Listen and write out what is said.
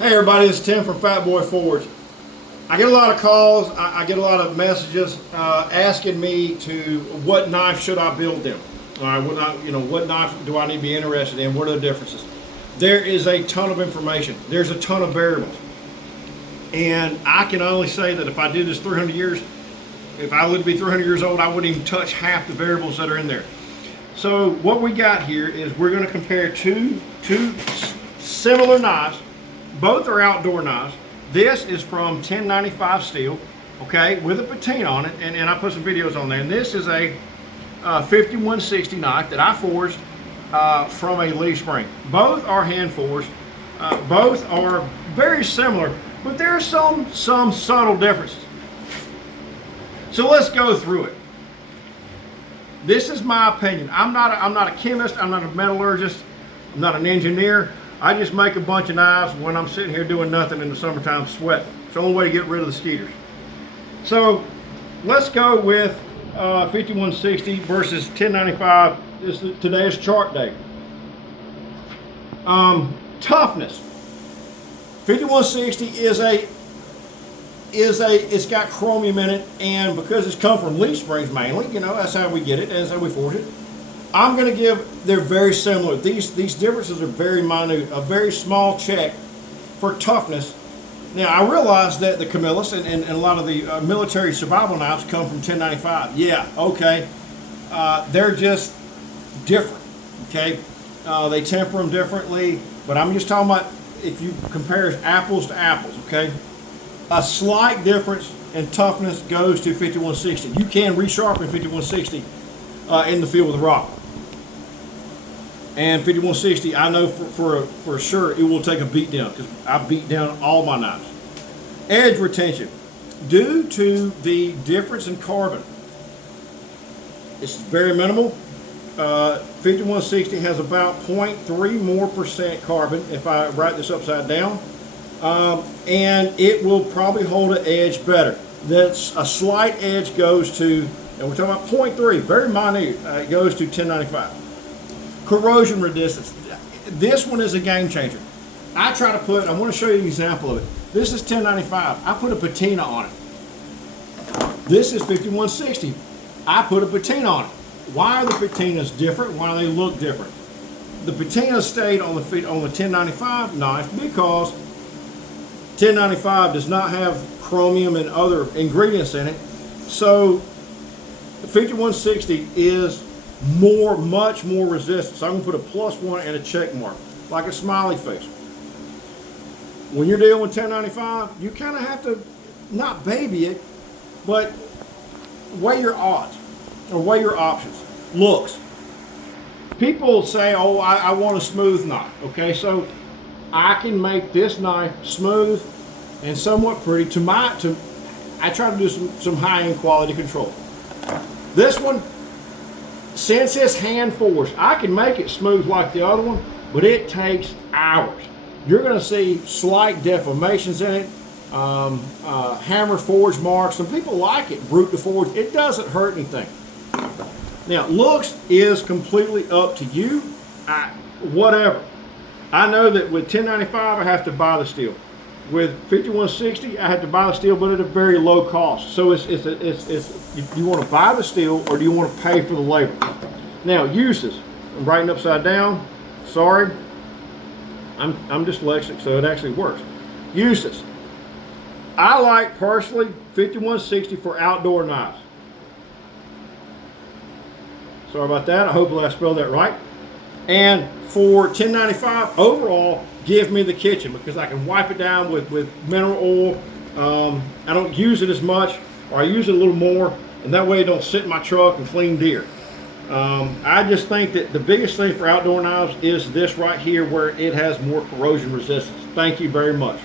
Hey everybody, it's Tim from Fat Boy Forge. I get a lot of calls, I get a lot of messages asking me to what knife should I build them. All right, what knife do I need to be interested in? What are the differences? There is a ton of information. There's a ton of variables. And I can only say that if I did this 300 years, if I lived to be 300 years old, I wouldn't even touch half the variables that are in there. So what we got here is we're going to compare two similar knives. Both are outdoor knives. This is from 1095 steel, okay, with a patina on it, and I put some videos on there. And this is a 5160 knife that I forged from a leaf spring. Both are hand forged. Both are very similar, but there are some subtle differences. So let's go through it. This is my opinion. I'm not a chemist. I'm not a metallurgist. I'm not an engineer. I just make a bunch of knives when I'm sitting here doing nothing in the summertime sweating. It's the only way to get rid of the skeeters. So let's go with 5160 versus 1095. Today's chart day. Toughness. 5160 it's got chromium in it, and because it's come from leaf springs mainly, that's how we get it, that's how we forge it. I'm going to give, they're very similar. These differences are very minute, a very small check for toughness. Now, I realize that the Camillus and a lot of the military survival knives come from 1095. Yeah, okay. They're just different, okay? They temper them differently, but I'm just talking about if you compare apples to apples, okay? A slight difference in toughness goes to 5160. You can resharpen 5160 in the field with a rock. And 5160, I know for sure it will take a beat down because I beat down all my knives. Edge retention. Due to the difference in carbon, it's very minimal. 5160 has about 0.3% more carbon if I write this upside down. And it will probably hold an edge better. That's a slight edge goes to, and we're talking about 0.3, very minute, it goes to 1095. Corrosion resistance. This one is a game changer. I want to show you an example of it. This is 1095. I put a patina on it. This is 5160. I put a patina on it. Why are the patinas different? Why do they look different? The patina stayed on the 1095 knife because 1095 does not have chromium and other ingredients in it. So the 5160 is much more resistant. So I'm going to put a +1 and a check mark, like a smiley face. When you're dealing with 1095, you kind of have to not baby it, but weigh your odds or weigh your options. Looks. People say, oh, I want a smooth knife. Okay, so I can make this knife smooth and somewhat pretty. I try to do some high-end quality control. This one, since it's hand forged, I can make it smooth like the other one, but it takes hours. You're going to see slight deformations in it, hammer forge marks. Some people like it, brute to forge. It doesn't hurt anything. Now, looks is completely up to you. Whatever. I know that with 1095, I have to buy the steel. With 5160, I have to buy the steel, but at a very low cost. So it's you want to buy the steel or do you want to pay for the labor? Now, uses. I'm writing upside down. Sorry. I'm dyslexic, so it actually works. Uses. I like personally 5160 for outdoor knives. Sorry about that. I hope I spelled that right. And for 1095 overall, give me the kitchen because I can wipe it down with mineral oil. I don't use it as much, or I use it a little more, and that way it don't sit in my truck and clean deer. I just think that the biggest thing for outdoor knives is this right here where it has more corrosion resistance. Thank you very much.